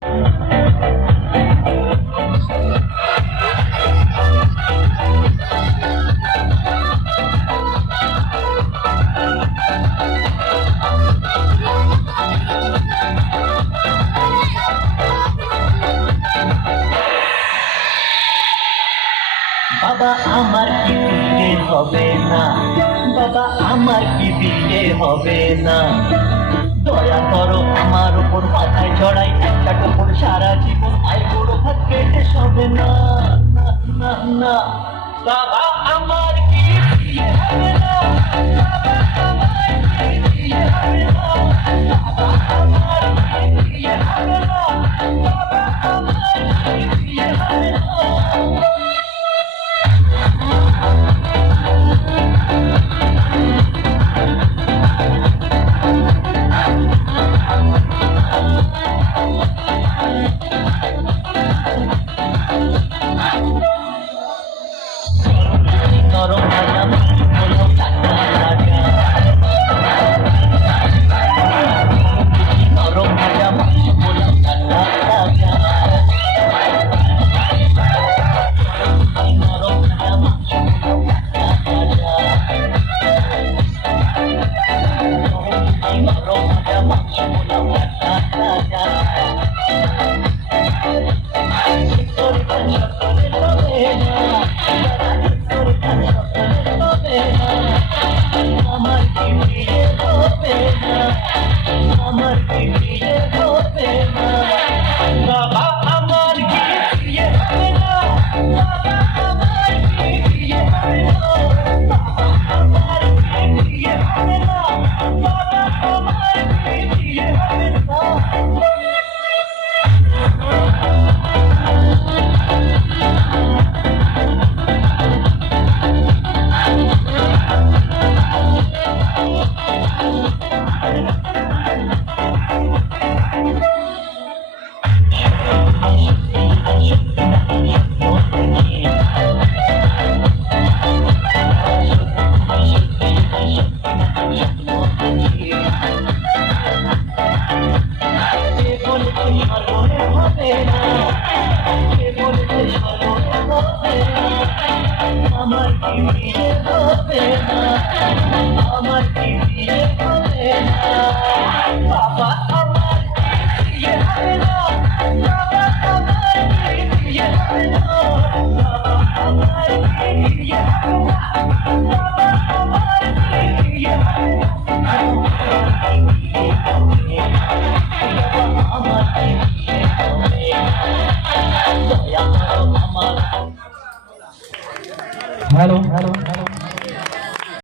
বাবা আমার কি বিয়ে হবে না, বাবা আমার কি বিয়ে হবে না, দয়া করো আমার উপর মাথায় চড়াই একটা টোপর সারা জীবন আই বড় ভাত কেটে সবে না। না না না বাবা আমার কি বিয়ে হবে না, বাবা আমার কি বিয়ে হবে না, বাবা আমার কি বিয়ে হবে না, বাবা আমার কি বিয়ে হবে না। নরম ভাজা বলো টাকা রাজা, নরম ভাজা বলো টাকা রাজা, নরম ভাজা বলো টাকা রাজা, নরম ভাজা বলো টাকা রাজা। আমার কি বিয়ে হবে না, আমার কি বিয়ে হবে না, বাবা আমার কি বিয়ে হবে না, বাবা আমার কি বিয়ে হবে না, বাবা আমার কি বিয়ে হবে না, বাবা আমার কি বিয়ে হবে না। আমার কি বিয়ে হবে না, আমার কি বিয়ে হবে না, বাবা আমার কি বিয়ে হবে না, বাবা আমার কি বিয়ে হবে না, বাবা আমার কি বিয়ে হবে না, বাবা আমার কি বিয়ে হবে না, আমার কি বিয়ে হবে, দয়া করো আমার। হ্যালো।